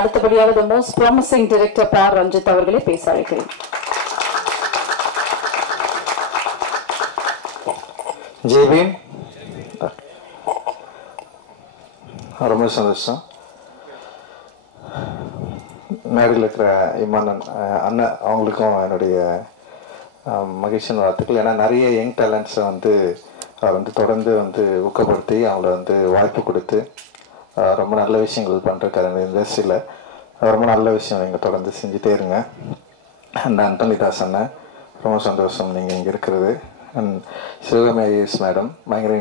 அடுத்தபடியாக the most promising director பார் ரஞ்சித் அவர்களை பேச அழைக்கிறேன். ஜெய்பீம், ரொம்ப சந்தோஷம். மேடையில் இருக்கிற இமானன் அண்ணன் அவங்களுக்கும் என்னுடைய மகிழ்ச்சியான வாழ்த்துக்கள். ஏன்னா நிறைய யங் டேலண்ட்ஸை வந்து அவர் வந்து தொடர்ந்து வந்து ஊக்கப்படுத்தி அவங்கள வந்து வாய்ப்பு கொடுத்து ரொம்ப நல்ல விஷயங்கள் பண்ணுறக்காரு இந்த இண்டஸ்ட்ரியில். ரொம்ப நல்ல விஷயம் நீங்கள் தொடர்ந்து செஞ்சுட்டே இருங்க. அண்ட் அந்தோனிதாஸ் அண்ணன், ரொம்ப சந்தோஷம் நீங்கள் இங்கே இருக்கிறது. அண்ட் சிவகாமி ஐஏஎஸ் மேடம், பயங்கர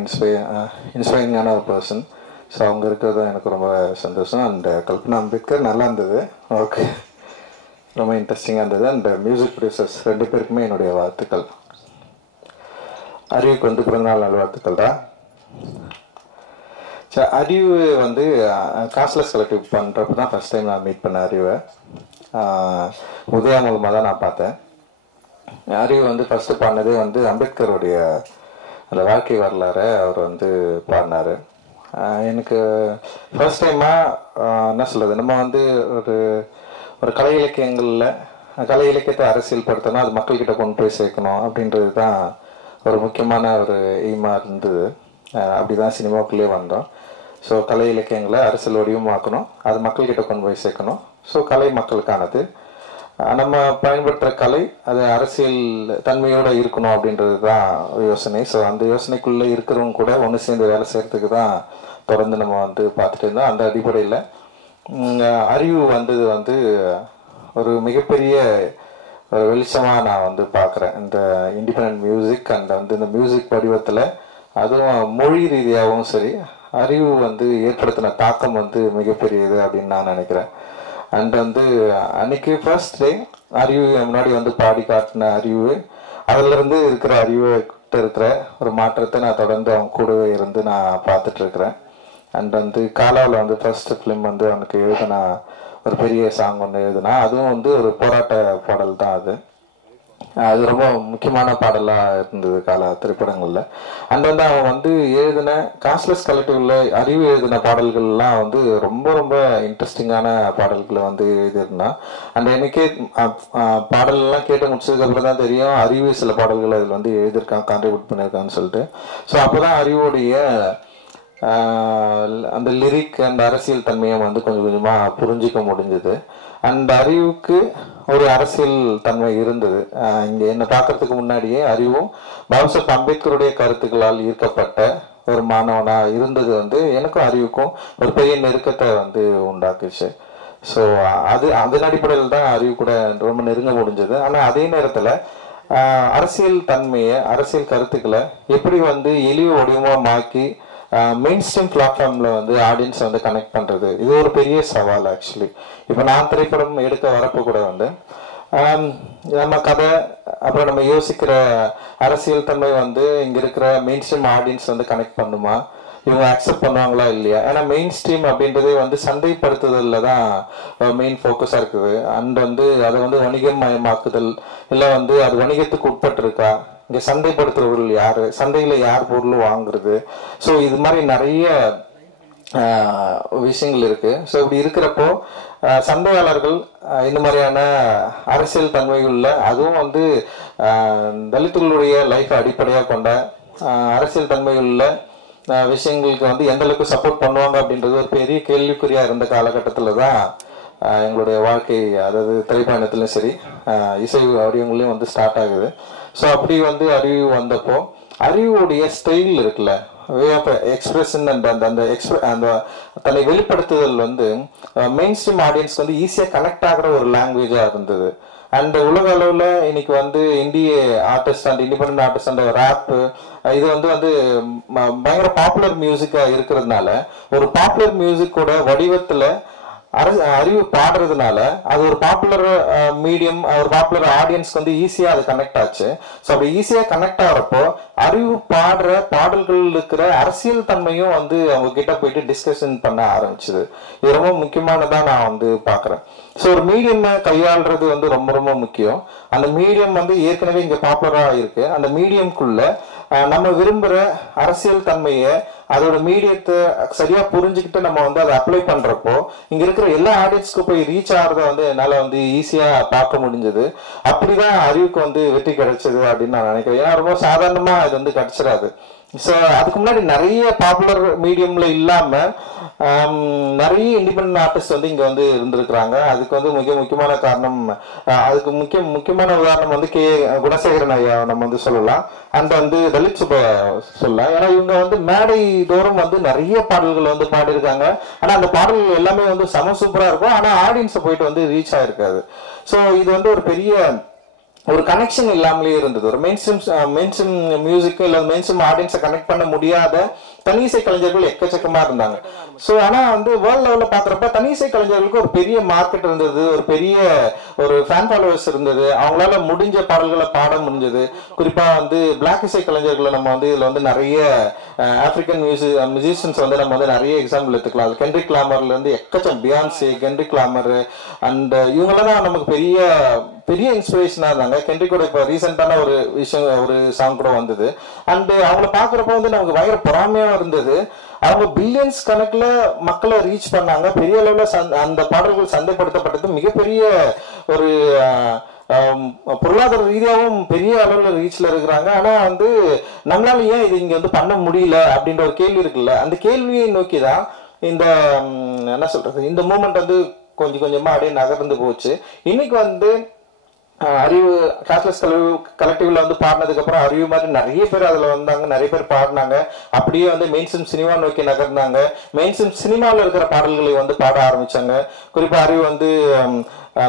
இன்ஸ்பைரிங்கான ஒரு பர்சன். ஸோ அவங்க இருக்கிறது எனக்கு ரொம்ப சந்தோஷம். அண்ட் கல்பனா அம்பேத்கர் நல்லா இருந்தது, ஓகே, ரொம்ப இன்ட்ரெஸ்டிங்காக இருந்தது. அண்ட் மியூசிக் ப்ரொடியூசர்ஸ் 2 பேருக்குமே என்னுடைய வாழ்த்துக்கள். அறிவுக்கு வந்து பிறந்தநாள் நல்வாழ்த்துக்கள் தான். சரி, அறிவு வந்து காஸ்ட்லெஸ் கலெக்டிவ் பண்ணுறப்ப தான் ஃபஸ்ட் டைம் நான் மீட் பண்ண அறிவை. உதயா மூலமாக தான் நான் பார்த்தேன். அறிவு வந்து ஃபஸ்ட்டு பாடினதே வந்து அம்பேத்கருடைய அந்த வாழ்க்கை வரலாறு அவர் வந்து பாடினார். எனக்கு ஃபர்ஸ்ட் டைமாக என்ன சொல்கிறது, நம்ம வந்து ஒரு கலை இலக்கியத்தை அரசியல் படுத்தணும், அது மக்கள்கிட்ட கொண்டு போய் சேர்க்கணும் அப்படின்றது தான் ஒரு முக்கியமான ஒரு எய்மாக இருந்தது. அப்படி தான் சினிமாவுக்குள்ளே வந்தோம். ஸோ கலை இலக்கியங்களை அரசியல் வடிவமாக்கணும், அது மக்கள்கிட்ட கொண்டு போய் சேர்க்கணும். ஸோ கலை மக்களுக்கானது, நம்ம பயன்படுத்துகிற கலை அது அரசியல் தன்மையோடு இருக்கணும் அப்படின்றது தான் யோசனை. ஸோ அந்த யோசனைக்குள்ளே இருக்கிறவங்க கூட ஒன்று சேர்ந்து வேலை செய்கிறதுக்கு தான் தொடர்ந்து நம்ம வந்து பார்த்துட்டு இருந்தோம். அந்த அடிப்படையில் அறிவு வந்தது வந்து ஒரு மிகப்பெரிய ஒரு வெளிச்சமாக நான் வந்து பார்க்குறேன். இந்த இண்டிபெண்ட் மியூசிக் அண்ட் வந்து இந்த மியூசிக் வடிவத்தில், அதுவும் மொழி ரீதியாகவும் சரி, அறிவு வந்து ஏற்படுத்தின தாக்கம் வந்து மிகப்பெரியது அப்படின்னு நான் நினைக்கிறேன். அண்ட் வந்து அன்னைக்கு ஃபர்ஸ்ட் டே அறிவு முன்னாடி வந்து பாடி காட்டின அறிவு, அதிலிருந்து இருக்கிற அறிவுகிட்ட இருக்கிற ஒரு மாற்றத்தை நான் தொடர்ந்து அவங்க கூடவே இருந்து நான் பார்த்துட்ருக்குறேன். அண்ட் வந்து காலாவில் வந்து ஃபர்ஸ்ட் ஃபிலிம் வந்து அவனுக்கு எழுதினா ஒரு பெரிய சாங் ஒன்று எழுதுனா, அதுவும் வந்து ஒரு போராட்ட பாடல் தான். அது ரொம்ப முக்கியமான பாடலாக இருந்தது கால திரைப்படங்களில். அண்ட் வந்து அவன் வந்து எழுதின காஸ்ட்லெஸ் கலெக்டிவ்ல அறிவு எழுதின பாடல்கள்லாம் வந்து ரொம்ப ரொம்ப இன்ட்ரெஸ்டிங்கான பாடல்களை வந்து எழுதியிருந்தான். அண்ட் எனக்கே பாடல்லாம் கேட்டு முடிச்சதுக்கப்புறம் தான் தெரியும் அறிவு சில பாடல்கள் அதில் வந்து எழுதியிருக்கான், கான்ட்ரிபியூட் பண்ணியிருக்கான்னு சொல்லிட்டு. ஸோ அப்போ தான் அறிவுடைய அந்த லிரிக் அண்ட் அரசியல் தன்மையை வந்து கொஞ்சம் கொஞ்சமாக புரிஞ்சிக்க முடிஞ்சது. அண்ட் அறிவுக்கு ஒரு அரசியல் தன்மை இருந்தது. இங்கே என்னை பார்க்கறதுக்கு முன்னாடியே அறிவும் பாபாசாஹேப் அம்பேத்கருடைய கருத்துக்களால் ஈர்க்கப்பட்ட ஒரு மாணவனாக இருந்தது வந்து எனக்கும் அறிவுக்கும் ஒரு பெரிய நெருக்கத்தை வந்து உண்டாக்குச்சு. ஸோ அதன் அடிப்படையில் தான் அறிவு கூட ரொம்ப நெருங்க முடிஞ்சது. ஆனால் அதே நேரத்தில் அரசியல் தன்மையை, அரசியல் கருத்துக்களை எப்படி வந்து எளிய வடிவமாக மாக்கி மெயின் ஸ்ட்ரீம் பிளாட்ஃபார்மில் வந்து ஆடியன்ஸை வந்து கனெக்ட் பண்ணுறது, இது ஒரு பெரிய சவால். ஆக்சுவலி இப்போ நான் திரைப்படம் எடுக்க வரப்போ கூட வந்து நம்ம கதை, அப்புறம் நம்ம யோசிக்கிற அரசியல் தன்மை வந்து இங்கே இருக்கிற மெயின் ஸ்ட்ரீம் ஆடியன்ஸ் வந்து கனெக்ட் பண்ணுமா, இவங்க அக்செப்ட் பண்ணுவாங்களா இல்லையா. ஏன்னா மெயின் ஸ்ட்ரீம் அப்படின்றதே வந்து சந்தைப்படுத்துதலில் தான் மெயின் ஃபோக்கஸாக இருக்குது. அண்ட் வந்து அதை வந்து வணிகமயமாக்குதல், இல்லை வந்து அது வணிகத்துக்கு உட்பட்டிருக்கா, இங்கே சந்தைப்படுத்துறவர்கள் யார், சந்தையில் யார் பொருள் வாங்குறது. ஸோ இது மாதிரி நிறைய விஷயங்கள் இருக்குது. ஸோ இப்படி இருக்கிறப்போ சந்தையாளர்கள் இந்த மாதிரியான அரசியல் தன்மையுள்ள, அதுவும் வந்து தலித்துகளுடைய லைஃப்பை அடிப்படையாக கொண்ட அரசியல் தன்மையுள்ள விஷயங்களுக்கு வந்து எந்த அளவுக்கு சப்போர்ட் பண்ணுவாங்க அப்படின்றது ஒரு பெரிய கேள்விக்குறியாக இருந்த காலகட்டத்தில் தான் எங்களுடைய வாழ்க்கை, அதாவது திரைப்பயணத்துலையும் சரி இசை வடிவங்களையும் வந்து ஸ்டார்ட் ஆகுது. ஸோ அப்படி வந்து அறிவு வந்தப்போ அறிவுடைய ஸ்டைல் இருக்குல்ல, வே ஆஃப் எக்ஸ்பிரஷன் அண்ட் அந்த தன்னை வெளிப்படுத்துதல் வந்து மெயின் ஸ்ட்ரீம் ஆடியன்ஸ்க்கு வந்து ஈஸியாக கனெக்ட் ஆகிற ஒரு லாங்குவேஜாக இருந்தது. அண்ட் உலக அளவில் இன்னைக்கு வந்து இந்திய artist and independent artist and wrap இது வந்து பயங்கர பாப்புலர் மியூசிக்காக இருக்கிறதுனால, ஒரு பாப்புலர் மியூசிக்கோட வடிவத்தில் அறிவு பாடுறதுனால அது ஒரு பாப்புலர் மீடியம், ஒரு பாப்புலர் ஆடியன்ஸ்க்கு வந்து ஈஸியாக அது கனெக்ட் ஆச்சு. ஸோ அப்படி ஈஸியாக கனெக்ட் ஆகிறப்போ அறிவு பாடுற பாடல்கள் இருக்கிற அரசியல் தன்மையும் வந்து அவங்க கிட்ட போயிட்டு டிஸ்கஷன் பண்ண ஆரம்பிச்சுது. இது ரொம்ப முக்கியமானதாக நான் வந்து பார்க்குறேன். ஸோ ஒரு மீடியமை கையாளுறது வந்து ரொம்ப ரொம்ப முக்கியம். அந்த மீடியம் வந்து ஏற்கனவே இங்கே பாப்புலராக இருக்கு. அந்த மீடியம்குள்ள நம்ம விரும்புகிற அரசியல் தன்மையை அதோட மீடியத்தை சரியா புரிஞ்சுக்கிட்டு நம்ம வந்து அதை அப்ளை பண்றப்போ இங்க இருக்கிற எல்லா ஆடியன்ஸ்க்கு போய் ரீச் ஆகிறத வந்து என்னால வந்து ஈஸியா பார்க்க முடிஞ்சது. அப்படிதான் அறிவுக்கு வந்து வெற்றி கிடைச்சது அப்படின்னு நான் நினைக்கிறேன். ஏன்னா ரொம்ப சாதாரணமா இது வந்து கிடைச்சிடாது. ஸோ அதுக்கு முன்னாடி நிறைய பாப்புலர் மீடியம்ல இல்லாம நிறைய இண்டிபெண்டன்ட் ஆர்டிஸ்ட் வந்து இங்க வந்து இருந்திருக்கிறாங்க. அதுக்கு வந்து முக்கியமான காரணம், அதுக்கு முக்கியமான உதாரணம் வந்து குணசேகரன் ஐயா நம்ம வந்து சொல்லலாம். அந்த வந்து தலித் சுப்ப சொல்லலாம். ஏன்னா இவங்க வந்து மேடை தோறும் வந்து நிறைய பாடல்கள் வந்து பாடியிருக்காங்க. ஆனா அந்த பாடல்கள் எல்லாமே வந்து செம சூப்பரா இருக்கும். ஆனா ஆடியன்ஸை போயிட்டு வந்து ரீச் ஆயிருக்காது. ஸோ இது வந்து ஒரு பெரிய ஒரு கனெக்ஷன் இல்லாமலே இருந்தது. ஒரு மெயின்ஸ்ட்ரீம் மியூசிக் இல்ல மெயின்ஸ்ட்ரீம் ஆடியன்ஸை கனெக்ட் பண்ண முடியாத தனிசை கலைஞர்கள் எக்கச்சக்கமா இருந்தாங்க. ஸோ ஆனா வந்து வேர்ல்ட் லெவல்ல பாக்குறப்ப தனிசை கலைஞர்களுக்கு ஒரு பெரிய மார்க்கெட் இருந்தது, ஒரு பெரிய ஒரு ஃபேன் ஃபாலோவர்ஸ் இருந்தது, அவங்களால முடிஞ்ச பாடல்களை பாட முடிஞ்சது. குறிப்பா வந்து பிளாக் இசை கலைஞர்களை நம்ம வந்து இதுல வந்து நிறைய ஆப்பிரிக்கன் மியூசிஷியன்ஸ் வந்து நம்ம வந்து நிறைய எக்ஸாம்பிள் எடுத்துக்கலாம். அது கென்ட்ரிக் லாமர்ல இருந்து எக்கச்சம் பியான்சி, கென்ட்ரிக் லாமர் அண்ட் இவங்கெல்லாம் தான் நமக்கு பெரிய இன்ஸ்பிரேஷனா இருந்தாங்க. கென்ட்ரிக்கோட இப்போ ரீசெண்டான ஒரு விஷயம், ஒரு சாங் கூட வந்தது. அண்ட் அவங்கள பாக்குறப்ப வந்து நமக்கு பயங்கர பொறாமையா இருந்தது. அவங்க பில்லியன்ஸ் கணக்குல மக்களை ரீச் பண்ணாங்க. பெரிய அளவுல அந்த பாடல்கள் சந்தைப்படுத்தப்பட்டது. மிகப்பெரிய ஒரு பொருளாதார ரீதியாகவும் பெரிய அளவுல ரீச்ல இருக்கிறாங்க. ஆனா வந்து நம்மளால ஏன் இது இங்க வந்து பண்ண முடியல அப்படின்ற ஒரு கேள்வி இருக்குல்ல, அந்த கேள்வியை நோக்கிதான் இந்த என்ன சொல்றது, இந்த மூமெண்ட் வந்து கொஞ்சம் கொஞ்சமா அப்படியே நகர்ந்து போச்சு. இன்னைக்கு வந்து அறிவு கேஷ்லெஸ் கலெக்டிவ்ல வந்து பாடினதுக்கு அப்புறம் அறிவு மாதிரி நிறைய பேர் அதுல வந்தாங்க, நிறைய பேர் பாடினாங்க. அப்படியே வந்து மெயின்ஸ்ட்ரீம் சினிமா நோக்கி நகர்ந்தாங்க. மெயின்ஸ்ட்ரீம் சினிமாவில் இருக்கிற பாடல்களை வந்து பாட ஆரம்பிச்சாங்க. குறிப்பா அறிவு வந்து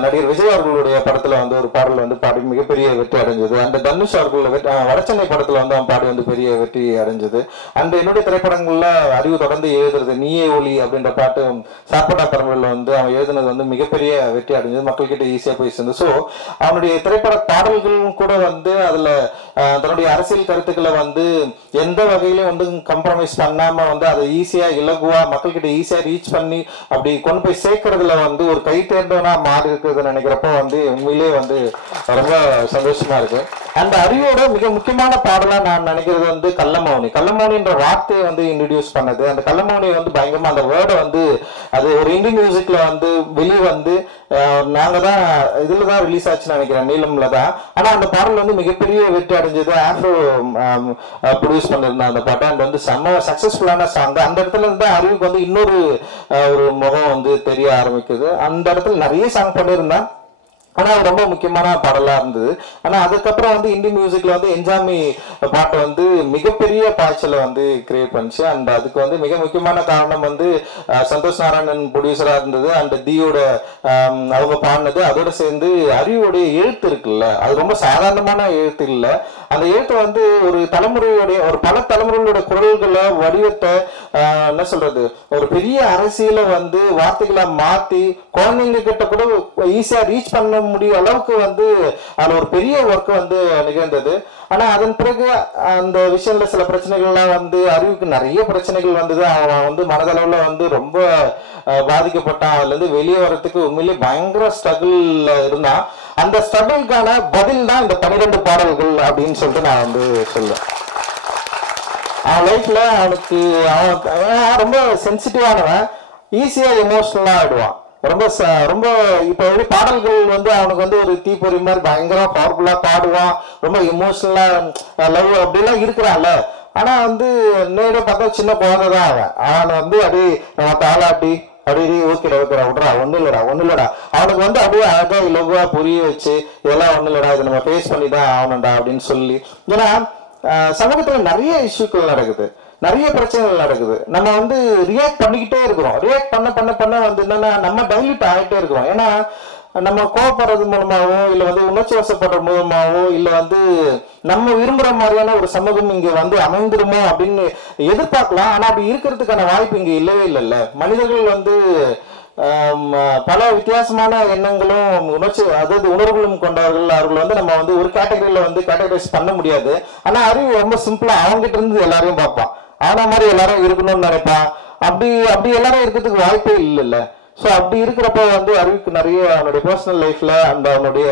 நடிகர் விஜய் அவர்களுடைய படத்துல வந்து ஒரு பாடல் வந்து பாடி மிகப்பெரிய வெற்றி அடைஞ்சது. அந்த தனுஷ் அவர்கள் வடச்சென்னை படத்துல வந்து அவன் பாடி வந்து பெரிய வெற்றி அடைஞ்சது. அந்த என்னுடைய திரைப்படங்கள்ல அறிவு தொடர்ந்து எழுதுறது நீயே ஒளி அப்படின்ற பாட்டு சாப்பாட்டா பரம்பரையில் வந்து அவன் எழுதுனது வந்து மிகப்பெரிய வெற்றி அடைஞ்சது, மக்கள்கிட்ட ஈஸியா போய் சேர்ந்து. ஸோ அவனுடைய திரைப்பட பாடல்களும் கூட வந்து அதுல தன்னுடைய அரசியல் கருத்துக்களை வந்து எந்த வகையிலும் வந்து கம்ப்ரமைஸ் பண்ணாம வந்து அதை ஈஸியா இலகுவா மக்கள்கிட்ட ஈஸியா ரீச் பண்ணி அப்படி கொண்டு போய் சேர்க்கறதுல வந்து ஒரு கை தேர்ந்தவனா மாறி இருக்குதுன்னு நினைக்கிறப்போ வந்து உண்மையிலேயே வந்து ரொம்ப சந்தோஷமா இருக்கு. அந்த அறிவோட மிக முக்கியமான பாடலா நான் நினைக்கிறது வந்து கள்ளமௌனின்ற வார்த்தையை வந்து இன்ட்ரடியூஸ் பண்ணது. அந்த கள்ளமௌனி வந்து பயங்கரமா அந்த வேர்டை வந்து அது ஒரு இந்தியன் மியூசிக்ல வந்து வெளியே வந்து நாங்க தான் இதுலதான் ரிலீஸ் ஆச்சுன்னு நினைக்கிறேன், நீளம்ல தான். ஆனா அந்த பாடல் வந்து மிகப்பெரிய வெற்றி அடைஞ்சது. ஆஃப்ரோ ப்ரொடியூஸ் பண்ணிருந்தேன் அந்த பாட்டை. அண்ட் வந்து செம்ம சக்சஸ்ஃபுல்லான சாங். அந்த இடத்துல இருந்து அறிவுக்கு வந்து இன்னொரு ஒரு முகம் வந்து தெரிய ஆரம்பிக்குது. அந்த இடத்துல நிறைய சாங் பண்ணியிருந்தேன். ஆனா அது ரொம்ப முக்கியமான பாடலா இருந்தது. ஆனா அதுக்கப்புறம் வந்து இந்தியன் மியூசிக்ல வந்து என்ஜாமி பாட்டு வந்து மிகப்பெரிய பாய்ச்சலை வந்து கிரியேட் பண்ணிச்சு. அண்ட் அதுக்கு வந்து மிக முக்கியமான காரணம் வந்து சந்தோஷ் நாராயணன் ப்ரொடியூசரா இருந்தது. அண்ட் தீயோட அவங்க பாடினது. அதோட சேர்ந்து அறிவுடைய எழுத்து இருக்குல்ல, அது ரொம்ப சாதாரணமான எழுத்து இல்லை. அந்த எழுத்து வந்து ஒரு தலைமுறையுடைய ஒரு பல தலைமுறைகளோட குரல்களை வடிவத்தை என்ன சொல்றது, ஒரு பெரிய அரசியலை வந்து வார்த்தைகளை மாத்தி குழந்தைங்க கிட்ட கூட ஈஸியா ரீச் பண்ண முடிய அளவுக்கு வந்து அது ஒரு பெரிய ஒர்க் வந்து நிகழ்ந்தது. ஆனா அதன் பிறகு அந்த விஷயம்ல சில பிரச்சனைகள்லாம் வந்து அறிவுக்கு நிறைய பிரச்சனைகள் வந்தது. அவன் வந்து மனதளவுல வந்து ரொம்ப பாதிக்கப்பட்டான். அதுல இருந்து வெளியே வர்றதுக்கு உண்மையிலேயே பயங்கர ஸ்ட்ரகிள் இருந்தான். அந்த ஸ்ட்ரகிள்கான பதில் தான் இந்த 12 பாடல்கள் அப்படின்னு சொல்லிட்டு நான் வந்து சொல்லுவேன். அவன் லைஃப்ல அவனுக்கு அவன் ரொம்ப சென்சிட்டிவானவன், ஈஸியா எமோஷனலா ஆயிடுவான். ரொம்ப இப்ப எப்படி பாடல்கள் வந்து அவனுக்கு வந்து ஒரு தீப்பொறி மாதிரி பயங்கர பவர்ஃபுல்லா பாடுவான், ரொம்ப எமோஷனலா லவ் அப்படிலாம் இருக்கிறான்ல. ஆனா வந்து நேரம் பார்த்தா சின்ன குழந்தைதான் அவன் வந்து அப்படியே நம்ம தாளாட்டி அப்படியே ஓகேடா விட்றா, ஒன்னும் இல்லடா அவனுக்கு வந்து அப்படியே அழகா இலகுவா புரிய வச்சு இதெல்லாம் ஒன்னும் இல்லடா, இதை நம்ம ஃபேஸ் பண்ணி தான் ஆகணும்டா அப்படின்னு சொல்லி. ஏன்னா சமூகத்துல நிறைய இஷ்யூக்கள் நடக்குது, நிறைய பிரச்சனைகள் நடக்குது. நம்ம வந்து ரியாக்ட் பண்ணிக்கிட்டே இருக்கிறோம். ரியாக்ட் பண்ண வந்து என்னன்னா நம்ம டைல்யூட் ஆகிட்டே இருக்கிறோம். ஏன்னா நம்ம கோவப்படுறது மூலமாவோ இல்ல வந்து உணர்ச்சி வசப்படுற மூலமாவோ இல்ல வந்து நம்ம விரும்புற மாதிரியான ஒரு சமூகம் இங்க வந்து அமைந்துருமோ அப்படின்னு எதிர்பார்க்கலாம். ஆனா அப்படி இருக்கிறதுக்கான வாய்ப்பு இங்க இல்லவே இல்லைல்ல. மனிதர்கள் வந்து பல வித்தியாசமான எண்ணங்களும் அதாவது உணர்வுகளும் கொண்டவர்கள். அவர்கள் வந்து நம்ம வந்து ஒரு கேட்டகரியில வந்து கேட்டகரைஸ் பண்ண முடியாது. ஆனா அறிவு ரொம்ப சிம்பிளா அவங்ககிட்ட இருந்து எல்லாரையும் பார்ப்பான். அவன மாதிரி எல்லாரும் இருக்கணும்னு நினைப்பான். அப்படி எல்லாரும் இருக்கிறதுக்கு வாய்ப்பே இல்லைல்ல. ஸோ அப்படி இருக்கிறப்ப வந்து அறிவுக்கு நிறைய அவனுடைய பர்சனல் லைஃப்ல அந்த அவனுடைய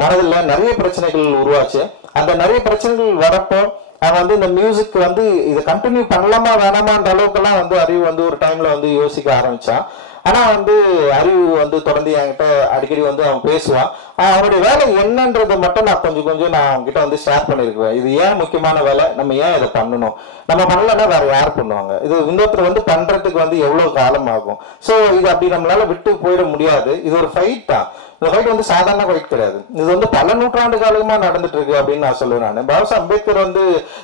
மனதில் நிறைய பிரச்சனைகள் உருவாச்சு. அந்த நிறைய பிரச்சனைகள் வரப்போ அவங்க வந்து இந்த மியூசிக் வந்து இதை கண்டினியூ பண்ணலாமா வேணாமான்ற அளவுக்குலாம் வந்து அறிவு வந்து ஒரு டைம்ல வந்து யோசிக்க ஆரம்பிச்சான். ஆனா வந்து அறிவு வந்து தொடர்ந்து என்கிட்ட அடிக்கடி வந்து அவன் பேசுவான். அவனுடைய வேலை என்னன்றதை மட்டும் நான் கொஞ்சம் நான் அவன்கிட்ட வந்து ஷேர் பண்ணியிருக்கிறேன். இது ஏன் முக்கியமான வேலை, நம்ம ஏன் இதை பண்ணணும், நம்ம பண்ணலன்னா வேற யார் பண்ணுவாங்க, இது இன்னொருத்தர் வந்து பண்றதுக்கு வந்து எவ்வளவு காலம் ஆகும். ஸோ இது அப்படி நம்மளால விட்டு போயிட முடியாது. இது ஒரு ஃபைட் தான். இந்த ஃபைட் வந்து சாதாரண ஃபைட் கிடையாது. இது வந்து பல நூற்றாண்டு காலமா நடந்துட்டு இருக்கு அப்படின்னு நான் சொல்லுவேன். நான் பாபா அம்பேத்கர் வந்து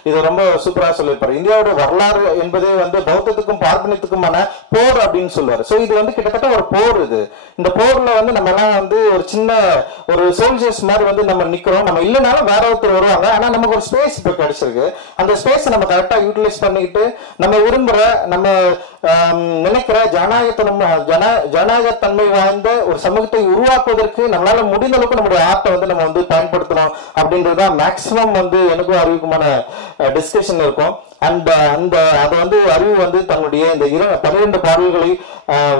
இதை ரொம்ப சூப்பரா சொல்லியிருப்பாரு. இந்தியாவோட வரலாறு என்பதே வந்து பௌத்தத்துக்கும் பார்ப்பனியத்துக்குமான போர் அப்படின்னு சொல்லுவாரு. ஸோ இது வந்து கிட்டத்தட்ட ஒரு போர். இது இந்த போர்ல வந்து நம்ம எல்லாம் வந்து ஒரு சின்ன ஒரு சோல்ஜர்ஸ் மாதிரி வந்து நம்ம நிக்கிறோம். நம்ம இல்லைனாலும் வேற ஒருத்தர் வருவாங்க. ஆனா நமக்கு ஒரு ஸ்பேஸ் இப்போ கிடைச்சிருக்கு. அந்த ஸ்பேஸ் நம்ம கரெக்டா யூட்டிலைஸ் பண்ணிக்கிட்டு நம்ம விரும்புற, நம்ம நினைக்கிற ஜனநாயகத்தன்மை வாய்ந்த ஒரு சமூகத்தை உருவாக்குவதற்கு நம்மளால முடிந்த அளவுக்கு நம்மளுடைய ஆர்ட்டை வந்து நம்ம வந்து பயன்படுத்தணும் அப்படின்றதுதான் மேக்சிமம் வந்து எனக்கும் அறிவுக்குமான டிஸ்கஷன் இருக்கும். அந்த அதை வந்து அறிவு வந்து தன்னுடைய இந்த 12 பாடல்களை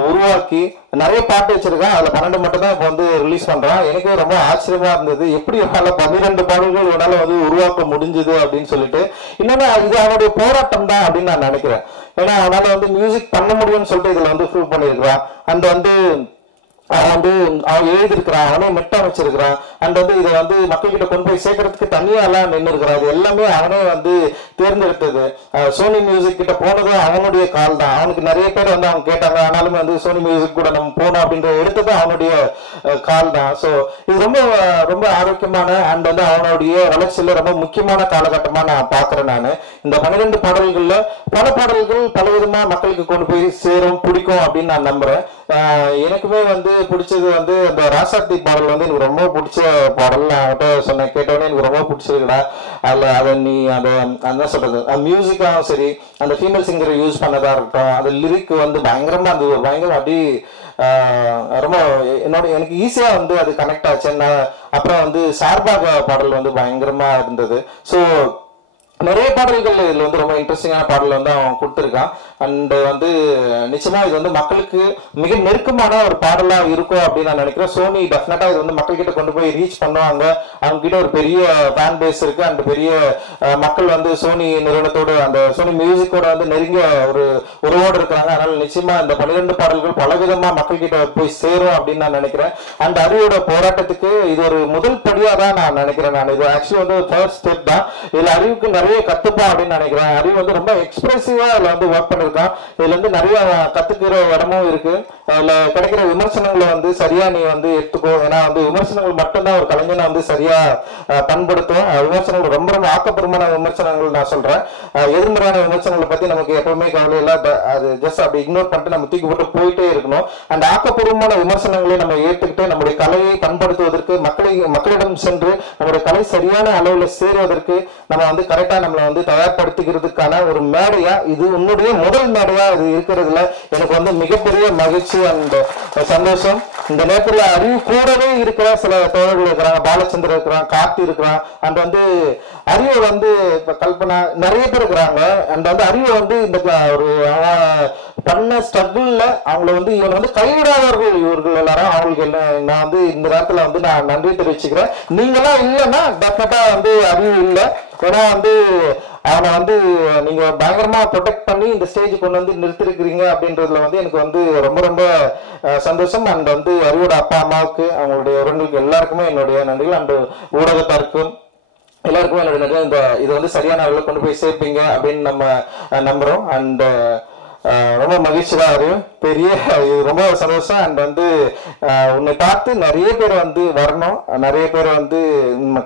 உருவாக்கி நிறைய பாட்டு வச்சிருக்கான். அதுல 12 மட்டும் தான் இப்போ வந்து ரிலீஸ் பண்றான். எனக்கு ரொம்ப ஆச்சரியமா இருந்தது, எப்படி அவனால 12 பாடல்கள் உன்னால வந்து உருவாக்க முடிஞ்சது அப்படின்னு சொல்லிட்டு. இன்னொன்னு இது அவனுடைய போராட்டம் தான் அப்படின்னு நான் நினைக்கிறேன். ஏன்னா அவனால வந்து மியூசிக் பண்ண முடியும்னு சொல்லிட்டு இதுல வந்து ப்ரூவ் பண்ணியிருக்கிறான். அந்த வந்து அவன் எழுதியிருக்கிறான், அவனே மெட்டா வச்சிருக்கிறான். அண்ட் வந்து இதை வந்து மக்கள்கிட்ட கொண்டு போய் சேர்க்கறதுக்கு தனியா எல்லாம் நின்று இருக்கிறான். இது எல்லாமே அவனே வந்து தேர்ந்தெடுத்தது. சோனி மியூசிக் கிட்ட போனதும் அவனுடைய கால் தான். அவனுக்கு நிறைய பேர் வந்து அவங்க கேட்டாங்க, ஆனாலும் வந்து சோனி மியூசிக் கூட நம்ம போனோம் அப்படின்ற எடுத்தது அவனுடைய கால் தான். ஸோ இது ரொம்ப ரொம்ப ஆரோக்கியமான அண்ட் வந்து அவனுடைய வளர்ச்சியில ரொம்ப முக்கியமான காலகட்டமா நான் பாக்குறேன். நான் இந்த 12 பாடல்கள்ல பல பாடல்கள் பல விதமா மக்களுக்கு கொண்டு போய் சேரும், பிடிக்கும் அப்படின்னு நான் நம்புறேன். எனக்குமே வந்து பிடிச்சது வந்து அந்த ராசாத்தி பாடல் வந்து எனக்கு ரொம்ப பிடிச்ச பாடல். நான் சொன்னேன், கேட்டோடனே எனக்கு ரொம்ப பிடிச்சிருக்குடா. அதை நீ அந்த சொல்றது மியூசிக்காகவும் சரி, அந்த ஃபீமேல் சிங்கரை யூஸ் பண்ணதா இருக்கட்டும், அந்த லிரிக் வந்து பயங்கரமா இருந்தது. பயங்கரம் அப்படி ரொம்ப எனக்கு ஈஸியா வந்து அது கனெக்ட் ஆச்சு. அப்புறம் வந்து சார்பாக பாடல் வந்து பயங்கரமா இருந்தது. ஸோ நிறைய பாடல்கள் இதுல வந்து ரொம்ப இன்ட்ரெஸ்டிங்கான பாடல் வந்து அவன் கொடுத்துருக்கான். அண்ட் வந்து நிச்சயமா இது வந்து மக்களுக்கு மிக நெருக்கமான ஒரு பாடலா இருக்கும் அப்படின்னு நான் நினைக்கிறேன். சோனி டெஃபினட்டா இது வந்து மக்கள் கிட்ட கொண்டு போய் ரீச் பண்ணுவாங்க. அவங்க கிட்ட ஒரு பெரிய ஃபேன் பேஸ் இருக்கு. அண்ட் பெரிய மக்கள் வந்து சோனி நிறுவனத்தோடு அந்த சோனி மியூசிக்கோட வந்து நெருங்கிய ஒரு உறவோடு இருக்கிறாங்க. அதனால நிச்சயமா இந்த 12 பாடல்கள் பலவிதமா மக்கள் கிட்ட போய் சேரும் அப்படின்னு நான் நினைக்கிறேன். அண்ட் அறிவோட போராட்டத்துக்கு இது ஒரு முதல் படியா தான் நான் நினைக்கிறேன். நான் இது ஆக்சுவலி வந்து ஃபர்ஸ்ட் ஸ்டெப் தான். இதுல அறிவுக்கு நிறைய கத்துப்பா அப்படின்னு நினைக்கிறேன். அறிவு வந்து ரொம்ப எக்ஸ்பிரசிவா இதுல வந்து ஒர்க் பண்ணிருக்கான். இதுல வந்து நிறைய கத்துக்கிற இடமும் இருக்கு. அதுல கிடைக்கிற விமர்சனங்களை வந்து சரியா நீ வந்து எடுத்துக்கோ. ஏன்னா வந்து விமர்சனங்கள் மட்டும்தான் ஒரு கலைஞனை வந்து சரியா பண்படுத்தும். விமர்சனங்கள் ரொம்ப ரொம்ப ஆக்கப்பூர்வமான விமர்சனங்கள் நான் சொல்றேன். எதிர்மறையான விமர்சனங்களை பத்தி நமக்கு எப்பவுமே கவலை இல்லை. அது ஜஸ்ட் அப்படி இக்னோர் பண்ணிட்டு நம்ம தூக்கி போட்டு போயிட்டே இருக்கணும். அந்த ஆக்கப்பூர்வமான விமர்சனங்களை நம்ம ஏற்றுக்கிட்டு நம்முடைய கலையை பண்படுத்துவதற்கு, மக்களிடம் சென்று நம்முடைய கலை சரியான அளவுல சேருவதற்கு நம்ம வந்து கரெக்டா நம்மளை வந்து தயார்படுத்திக்கிறதுக்கான ஒரு மேடையா, இது உன்னுடைய முதல் மேடையா இது இருக்கிறதுல எனக்கு வந்து மிகப்பெரிய மகிழ்ச்சி அண்ட் சந்தோஷம். இந்த நேரத்துல அறிவு கூடவே இருக்கிற சில தோழர்கள் இருக்கிறாங்க. பாலச்சந்திரன் இருக்கிறான், கார்த்தி இருக்கிறான். அண்ட் வந்து அறிவை வந்து இப்ப கல்பனா நிறைய பேர் இருக்கிறாங்க. அண்ட் வந்து அறிவை வந்து இந்த ஒரு பண்ண ஸ்ட்ரகிள்ல அவங்களை வந்து இவனை வந்து கைவிடாதவர்கள் இவர்கள் எல்லாரும். அவங்களுக்கு என்ன நான் வந்து இந்த நேரத்துல வந்து நான் நன்றி தெரிவிச்சுக்கிறேன். நீங்களாம் இல்லைன்னா டெஃபினட்டா வந்து அறிவு இல்லை. ஏன்னா வந்து அவனை வந்து நீங்க பயங்கரமா ப்ரொடெக்ட் பண்ணி இந்த ஸ்டேஜ் கொண்டு வந்து நிறுத்திருக்கிறீங்க அப்படின்றதுல வந்து எனக்கு வந்து ரொம்ப ரொம்ப சந்தோஷம். அண்ட் வந்து அறிவோட அப்பா அம்மாவுக்கு, அவங்களுடைய உறவுகளுக்கு எல்லாருக்குமே என்னுடைய நன்றிகள். அண்ட் ஊடகத்தாருக்கும் எல்லாருக்குமே என்னுடைய நன்றி. இந்த இதை வந்து சரியான அளவில் கொண்டு போய் சேர்ப்பீங்க அப்படின்னு நம்ம நம்புறோம். அண்ட் ரொம்ப மகிழ்ச்சி தான் அறிவு, பெரிய ரொம்ப சந்தோஷம். அண்ட் வந்து உன்னை பார்த்து நிறைய பேர் வந்து வரணும், நிறைய பேர் வந்து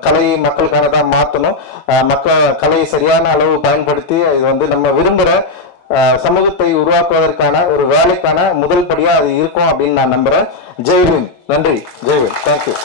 கலையை மக்களுக்கான தான் மாற்றணும். கலையை சரியான அளவு பயன்படுத்தி இது வந்து நம்ம விரும்புகிற சமூகத்தை உருவாக்குவதற்கான ஒரு வேலைக்கான முதல் படியா அது இருக்கும் அப்படின்னு நான் நம்புறேன். ஜெய்வின், நன்றி. ஜெய்வின், தேங்க்யூ.